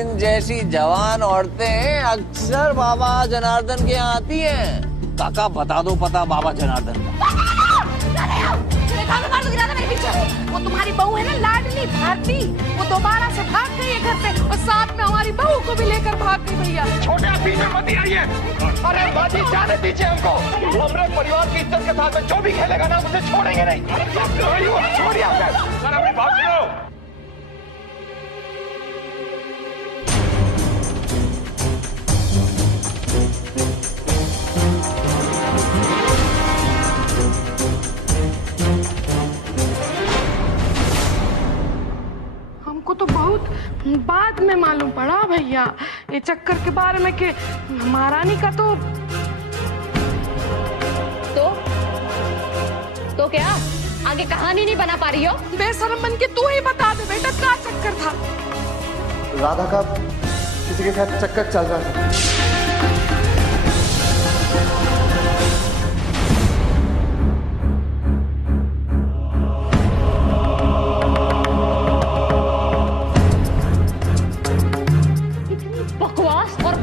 इन जैसी जवान औरतें अक्सर बाबा जनार्दन के यहाँ आती हैं। काका बता दो पता बाबा जनार्दन का। वो तुम्हारी बहू है ना लाडली भारती, वो दोबारा से भाग गई है घर से और साथ में हमारी बहू को भी लेकर भाग गई। भैया छोटे आप पीछे मत आइए। अरे बाजी जाने दीजिए हमको। हमारे परिवार की इज्जत के साथ में जो भी खेलेगा ना उसे छोड़ेंगे नहीं। छोड़िए आप। अपनी बात सुनो। हमको तो बहुत बाद में मालूम पड़ा भैया ये चक्कर के बारे में कि महारानी का तो क्या आगे कहानी नहीं बना पा रही हो? बेशरम बन के तू ही बता दे बेटा क्या चक्कर था। राधा का किसी के साथ चक्कर चल रहा था।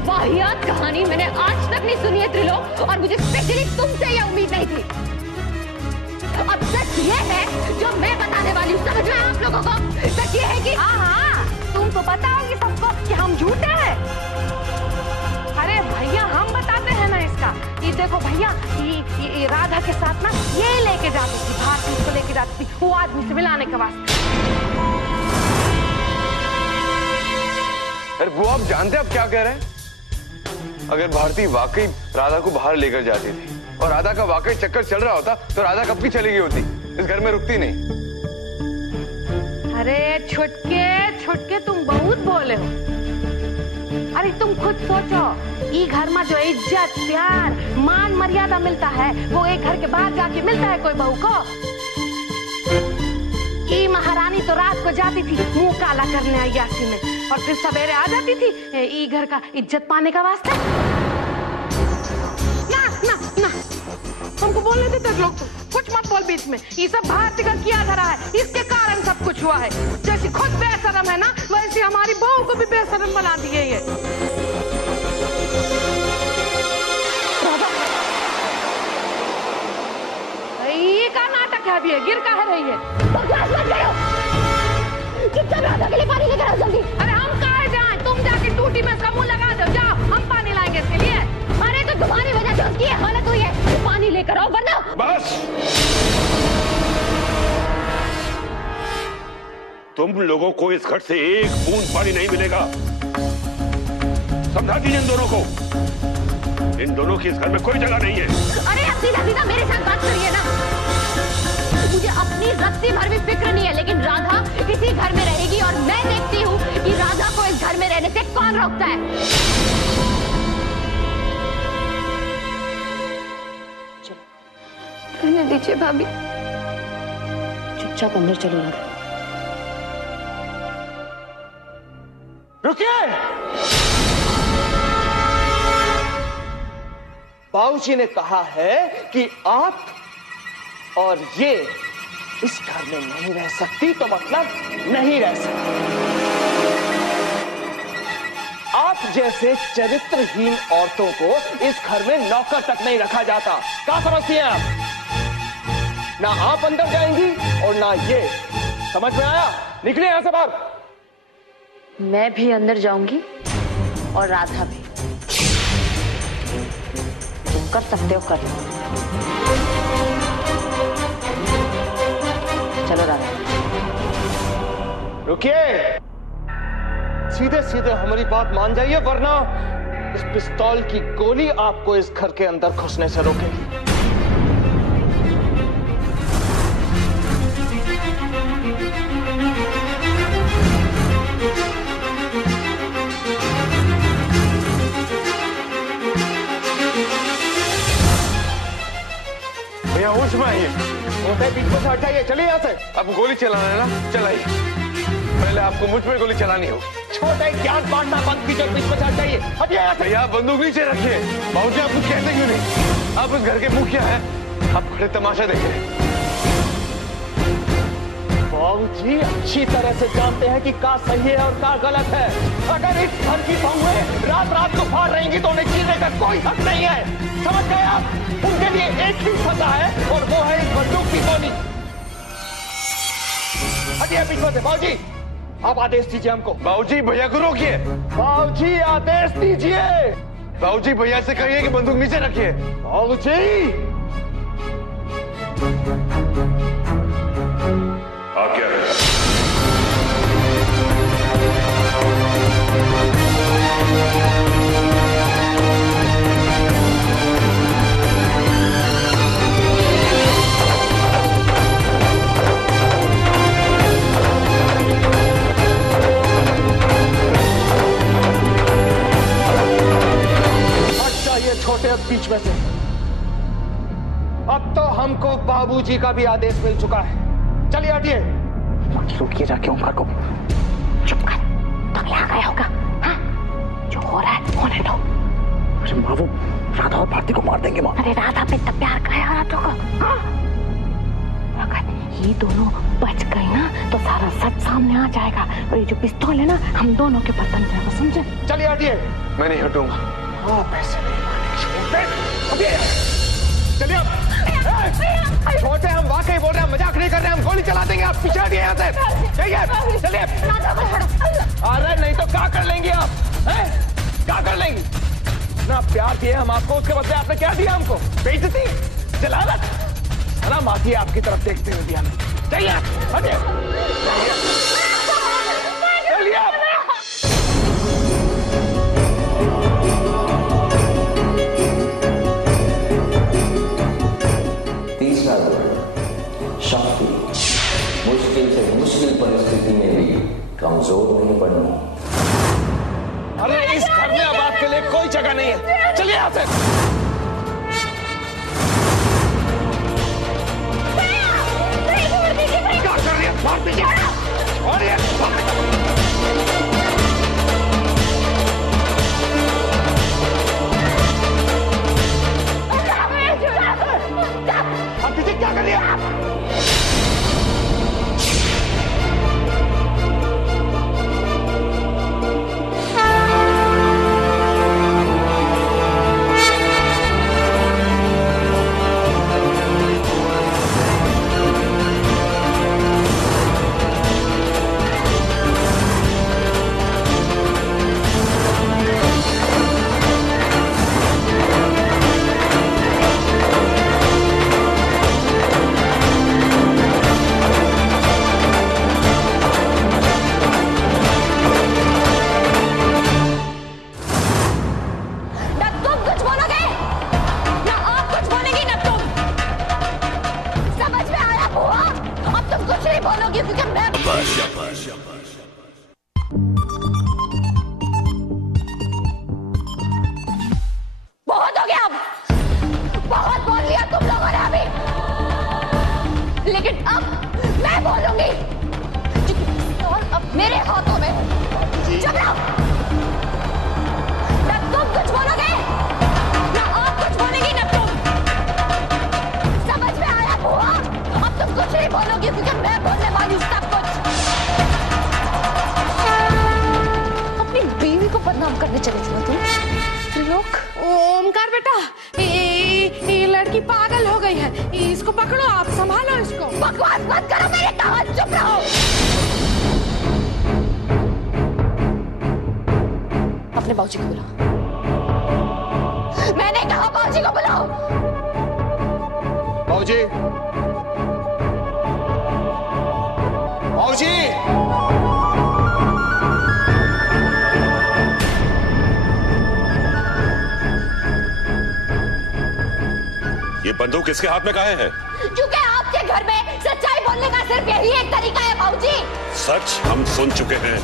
वाहियात कहानी मैंने आज तक नहीं सुनी है त्रिलोक, और मुझे स्पेशली तुमसे यह उम्मीद नहीं थी। अब सच ये है जो मैं बताने वाली हूँ, समझ में आप लोगों को? सच ये है कि हाँ तुम तो बताओगी सबको कि हम झूठे हैं। अरे भैया हम बताते हैं ना इसका। ये देखो भैया ये राधा के साथ ना ये लेके जाती थी, भारती उसको लेके जाती थी वो आदमी से मिलाने के वास्ते। अरे वो आप जानते आप क्या कह रहे हैं? अगर भारती वाकई राधा को बाहर लेकर जाती थी और राधा का वाकई चक्कर चल रहा होता तो राधा कब की चली गई होती, इस घर में रुकती नहीं। अरे छुटके तुम बहुत बोले हो। अरे तुम खुद सोचो, ये घर में जो इज्जत प्यार मान मर्यादा मिलता है वो एक घर के बाहर जाके मिलता है कोई बहू को? ये महारानी तो रात को जाती थी मुंह काला करने अय्यासी में और फिर सवेरे आ जाती थी ये घर का इज्जत पाने का वास्ते। ना हमको बोलने देते लोग, कुछ मत बोल बीच में। ये सब भारती का किया धरा है, इसके कारण सब कुछ हुआ है। जैसी खुद बेशरम है ना वैसी हमारी बहू को भी बेशरम बना दिए ये। ये का नाटक है अभी, गिर का है रही है। बकवास मत करो। कितना राधा के लिए पानी लेकर आओ जल्दी। अरे हम कहाँ जाएं? तुम जाके टूटी में इसका मुंह लगा दो, जाओ हम पानी लाएंगे इसके लिए। अरे तो तुम्हारी वजह से उसकी हालत हुई है, पानी लेकर आओ वरना। बस तुम लोगों को इस घर से एक बूंद पानी नहीं मिलेगा। समझा दीजिए इन दोनों को, इन दोनों की इस घर में कोई जगह नहीं है। अरे आप सीधा सीधा मेरे साथ बात करिए ना। मुझे अपनी रत्ती भर भी फिक्र नहीं है, लेकिन राधा इसी घर में रहेगी और मैं देखती हूँ कि राधा को इस घर में रहने से कौन रोकता है। रहने दीजिए भाभी, चुपचाप अंदर चलो राधा। रुकिए। बाबूजी ने कहा है कि आप और ये इस घर में नहीं रह सकती, तो मतलब नहीं रह सकती। आप जैसे चरित्रहीन औरतों को इस घर में नौकर तक नहीं रखा जाता। क्या समझती हैं आप? ना आप अंदर जाएंगी और ना ये। समझ में आया? निकले यहां से बाहर। मैं भी अंदर जाऊंगी और राधा भी। जो कर सकते हो कर लो। चलो राधा। रुकिए, सीधे सीधे हमारी बात मान जाइए, वरना इस पिस्तौल की गोली आपको इस घर के अंदर घुसने से रोकेगी। भैया होश में आइए। होते बीच में से हट जाइए, चलिए यहाँ से। आपको गोली चलाना है ना, चलाइए। पहले आपको मुझ पे गोली चलानी हो। छोटे ज्ञान बांटना बंद कीजिए, बीच में से हट जाइए। हटिए यहाँ से। भैया बंदूक नीचे रखिए। बाबूजी आप कुछ कहते क्यों नहीं? आप इस घर के मुखिया हैं, आप खड़े तमाशा देख रहे हैं। बाबूजी अच्छी तरह से जानते हैं कि का सही है और का गलत है। अगर इस घर की बहुएं रात रात को बाहर रहेंगी तो उन्हें जीने का कोई हक नहीं है, समझ गए आप? उनके लिए एक ही सजा है और वो है इस बंदूक की गोली। हटिए पीछे से। बाबूजी आप आदेश दीजिए हमको। बाबूजी भैया को रोकिए। बाबूजी आदेश दीजिए। बाबूजी भैया से कहिए कि बंदूक नीचे रखिए। बाबूजी आप क्या करें? छोटे बीच में से अब तो हमको बाबूजी का भी आदेश मिल चुका है। चलिए हटिए। रुकिए जाके ओमकार को। चुप कर, तो यहाँ गया होगा। हाँ? जो हो रहा है होने दो। अरे माँ, वो राधा और भारती को मार देंगे माँ। अरे राधा पे इतना प्यार कराया राधा को। हाँ? अगर ये दोनों बच गए ना तो सारा सच सामने आ जाएगा और ये जो पिस्तौल है ना हम दोनों के ऊपर बन जाएगा, समझे? चलिए हटिए। मैं नहीं हटूंगा। आप ऐसे नहीं चलिए छोटे, हम वाकई बोल रहे हैं, मजाक नहीं कर रहे हैं। हम गोली चला देंगे, आप पीछे हटिए यहाँ से। चलिए। अरे नहीं तो क्या कर लेंगे आप? क्या कर लेंगे? ना प्यार दिए हम आपको, उसके बदले आपने क्या दिया हमको? बेइज्जती, जलालत। सलाम आती है आपकी तरफ देखते हुए दिया। चलिए हटिए। चलिए। तीसरा गुण शक्ति। मुश्किल से मुश्किल परिस्थिति में भी कमजोर नहीं पड़ना। अरे इस घर में अब आपके लिए कोई जगह नहीं है। चलिए यहाँ से। क्या कर रही है? मार दीजिए। और ये आप पीछे क्या कर रही है? बहुत हो गया अब, बहुत बोल लिया तुम लोगों ने अभी, लेकिन अब मैं बोलूंगी और अब मेरे हाथों में। चुप रहो। ना तुम कुछ बोलोगे ना आप कुछ बोलेगी, ना तुम। समझ में आया बुआ? अब तुम कुछ नहीं बोलोगी क्योंकि मैं बोलने वाली हूँ सब कुछ। अपनी बीवी को बदनाम करने चले थे ना तुम लोग। ओमकार बेटा, ये लड़की पागल हो गई है, इसको पकड़ो, आप संभालो इसको। बकवास मत करो, मेरे कहा चुप रहो। अपने बाबूजी को बुलाओ। मैंने कहा बाबूजी को बुलाओ। बाबूजी, बाबूजी। ये बंदूक किसके हाथ में काहे है? क्योंकि आपके घर में सच्चाई बोलने का सिर्फ यही एक तरीका है बाबूजी। सच हम सुन चुके हैं।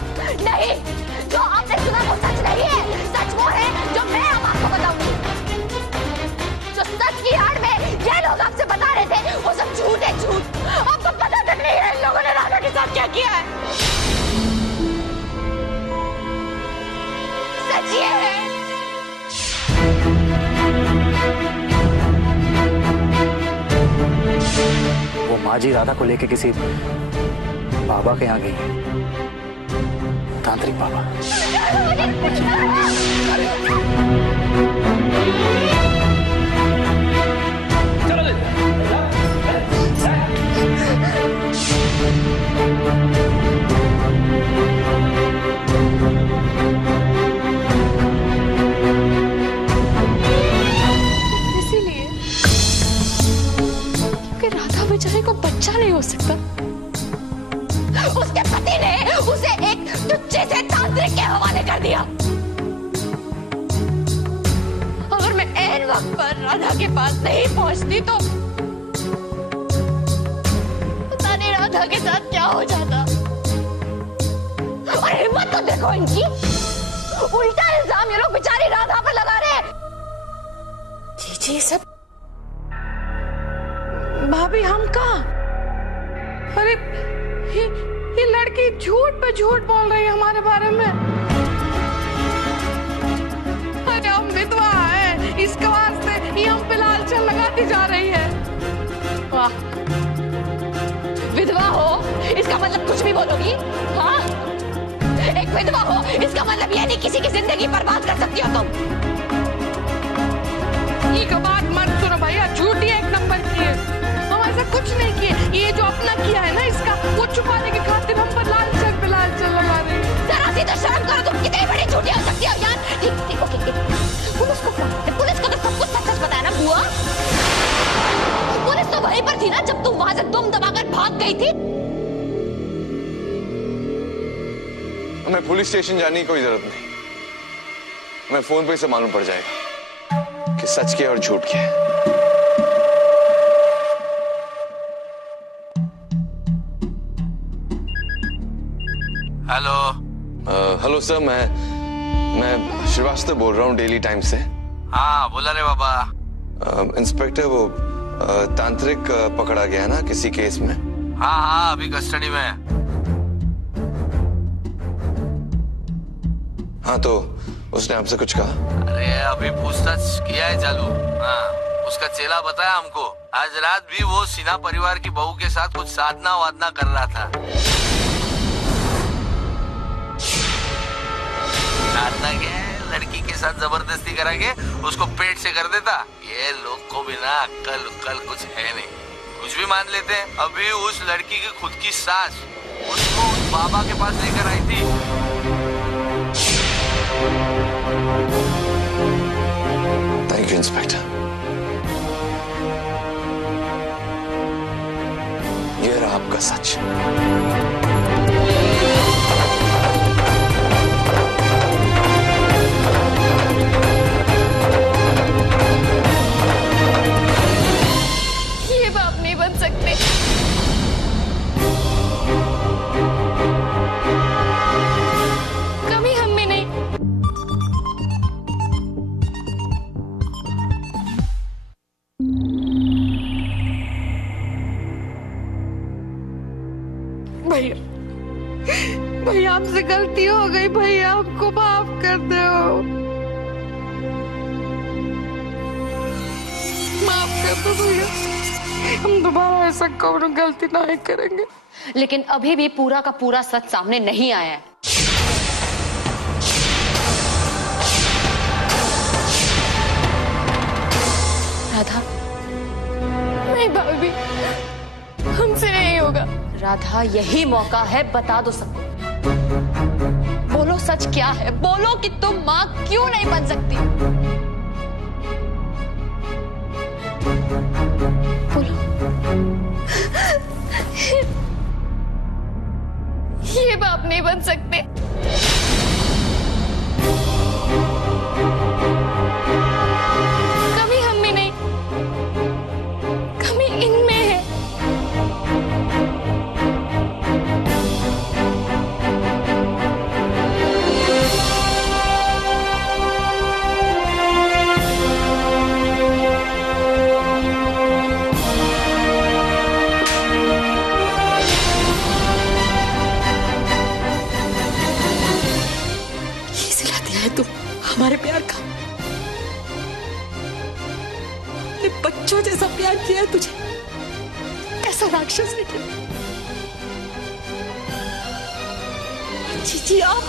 नहीं, जो आपने सुना वो सच नहीं है। सच वो है जो मैं अब आपको बताऊंगी। जो सच की आड़ में ये लोग आपसे बता रहे थे वो सब झूठ है, झूठ। आपको पता तक नहीं है इन लोगों ने राधा के साथ क्या किया है। सच ये है। वो माँ जी राधा को लेके किसी बाबा के यहाँ गई है, तांत्रिक बाबा। इसीलिए कि राधा बेचारे को बच्चा नहीं हो सकता, उसके पति ने उसे एक टुच्चे से तांत्रिक के हवाले कर दिया। अगर मैं ऐन वक्त पर राधा के पास नहीं पहुंचती तो पता नहीं राधा के साथ क्या हो जाता। और हिम्मत तो देखो इनकी, उल्टा इल्जाम ये लोग बेचारी राधा पर लगा रहे हैं। जी सब भाभी हम कहाँ? अरे ये लड़की झूठ पे झूठ बोल रही है हमारे बारे में। अरे हम विधवा हैं, इसके वास्ते ये हम पे लालचन लगाती जा रही है। वाह, विधवा हो इसका मतलब कुछ भी बोलोगी? हाँ, एक विधवा हो इसका मतलब ये नहीं किसी की जिंदगी बर्बाद कर सकती हो तुम। ये बात मत सुनो भैया, झूठी एक नंबर की है। हम ऐसा कुछ नहीं किए, ये जो अपना किया है ना इसका वो छुपाने की खातिर हम पर लालचन पे लालचन लगा रही है। जरा सी तो शर्म करो, तुम कितनी बड़ी झूठी हो सकती हो यार। ठीक पुलिस को तो सब कुछ सच पता है ना बुआ। पुलिस तो वहीं पर थी ना जब तुम वहां से दुम दबाकर भाग गई थी। हमें पुलिस स्टेशन जाने की कोई जरूरत नहीं, हमें फोन पे से मालूम पड़ जाएगा कि सच क्या और झूठ क्या है। हेलो। हेलो सर, मैं श्रीवास्तव बोल रहा हूँ डेली टाइम्स से। हाँ बोला रे बाबा। इंस्पेक्टर वो तांत्रिक पकड़ा गया ना किसी केस में? हाँ अभी कस्टडी में है। हाँ तो उसने आपसे कुछ कहा? अरे अभी पूछताछ किया है चालू। हाँ उसका चेला बताया हमको, आज रात भी वो सिन्हा परिवार की बहू के साथ कुछ साधना वादना कर रहा था। साधना क्या है, लड़की के साथ जबरदस्ती करा के उसको पेट से कर देता। ये लोग को बिना अक्ल कुछ है नहीं, कुछ भी मान लेते हैं। अभी उस लड़की की खुद की सास उसको उस बाबा के पास लेकर आई थी। Thank you inspector. ये रहा आपका सच। ये बाप नहीं बन सकते। कभी हम में नहीं। भैया हमसे गलती हो गई, भैया हमको माफ कर दो, माफ कर दो भैया, हम दोबारा ऐसा कौन गलती नहीं करेंगे। लेकिन अभी भी पूरा का पूरा सच सामने नहीं आया है। राधा, नहीं भाभी, हमसे नहीं होगा। राधा यही मौका है, बता दो सबको। बोलो सच क्या है, बोलो कि तुम माँ क्यों नहीं बन सकती। बोलो। ये बाप नहीं बन सकते। कभी हम में नहीं, कभी इनमें है। हमारे प्यार का, अपने बच्चों जैसा प्यार किया है तुझे, ऐसा राक्षस ने किया। जी आप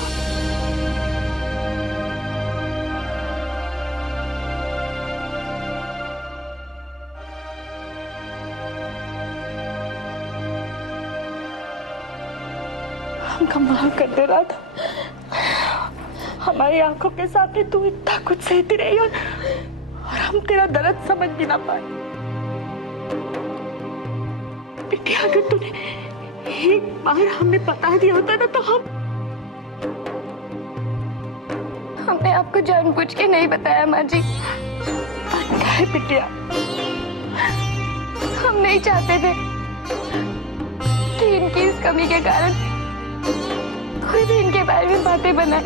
हमको माफ कर दे राधा। हमारी आंखों के सामने तू इतना कुछ सहती रही और हम तेरा दर्द समझ भी ना पाए। बेटी अगर तूने एक बार हमें बता दिया होता ना तो हमने आपको जानबूझ के नहीं बताया माँ जी। पता है बिटिया, हम नहीं चाहते थे कि इनकी इस कमी के कारण कोई भी इनके बारे में बातें बनाए।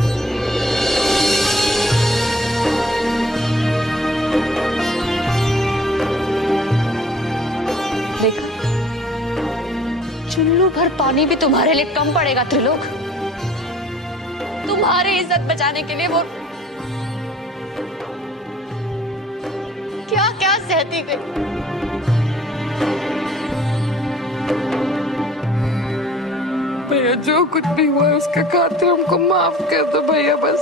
देखा, चुल्लू भर पानी भी तुम्हारे लिए कम पड़ेगा त्रिलोक। तुम्हारी इज्जत बचाने के लिए वो क्या क्या सहती गई। भैया जो कुछ भी हुआ है उसके खातिर हमको माफ कर दो भैया। बस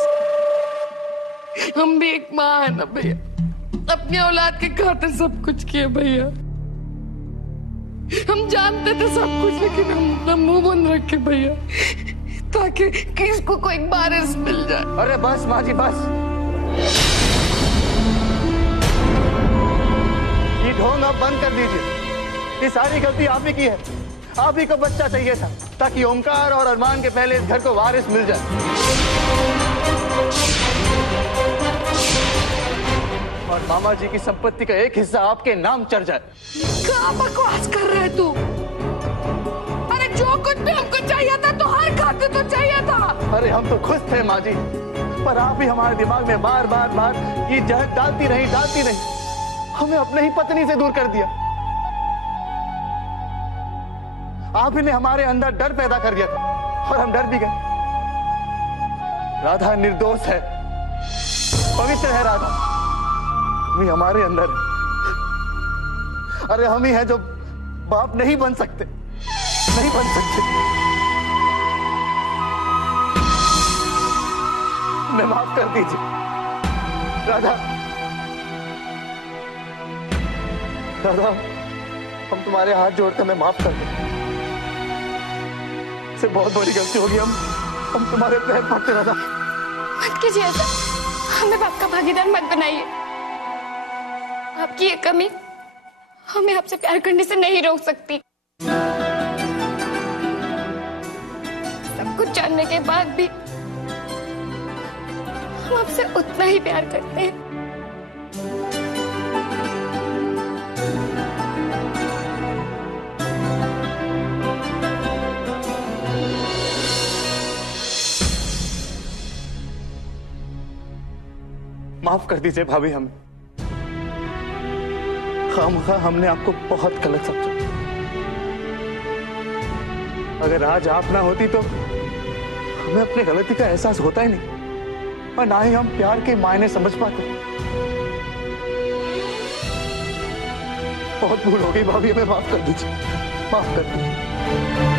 हम भी एक माँ है ना भैया, अपनी औलाद के खातिर सब कुछ किए भैया। हम जानते थे सब कुछ लेकिन हम मुंह बंद रखे भैया ताकि किसको कोई बारिश मिल जाए। अरे बस माँ जी बस, ये ढोंग आप बंद कर दीजिए। ये सारी गलती आप ही की है। आप ही को बच्चा चाहिए था ताकि ओमकार और अरमान के पहले इस घर को वारिस मिल जाए। और मामा जी की संपत्ति का एक हिस्सा आपके नाम चढ़ जाए। क्या बकवास कर रहे तू? अरे जो कुछ भी हमको चाहिए था तो हर खाते तो चाहिए था। अरे हम तो खुश थे माँ जी, पर आप ही हमारे दिमाग में बार बार बार ये जहर डालती रही हमें अपने ही पत्नी से दूर कर दिया। आप ही ने हमारे अंदर डर पैदा कर दिया था और हम डर भी गए। राधा निर्दोष है, पवित्र है राधा, भी हमारे अंदर है। अरे हम ही हैं जो बाप नहीं बन सकते, नहीं बन सकते। हमें माफ कर दीजिए राधा। राधा, हम तुम्हारे हाथ जोड़कर हमें माफ कर दो। से बहुत बड़ी गलती होगी, हम तुम्हारे पैर पड़ते राधा। मत कीजिए ऐसा, हमें बाप का भागीदार मत बनाइए। आपकी ये कमी हमें आपसे प्यार करने से नहीं रोक सकती। सब कुछ जानने के बाद भी हम आपसे उतना ही प्यार करते हैं। माफ कर दीजिए भाभी, हमें खामखा हमने आपको बहुत गलत समझा। अगर आज आप ना होती तो हमें अपनी गलती का एहसास होता ही नहीं और ना ही हम प्यार के मायने समझ पाते। बहुत भूल हो गई भाभी, हमें माफ कर दीजिए, माफ कर दीजिए।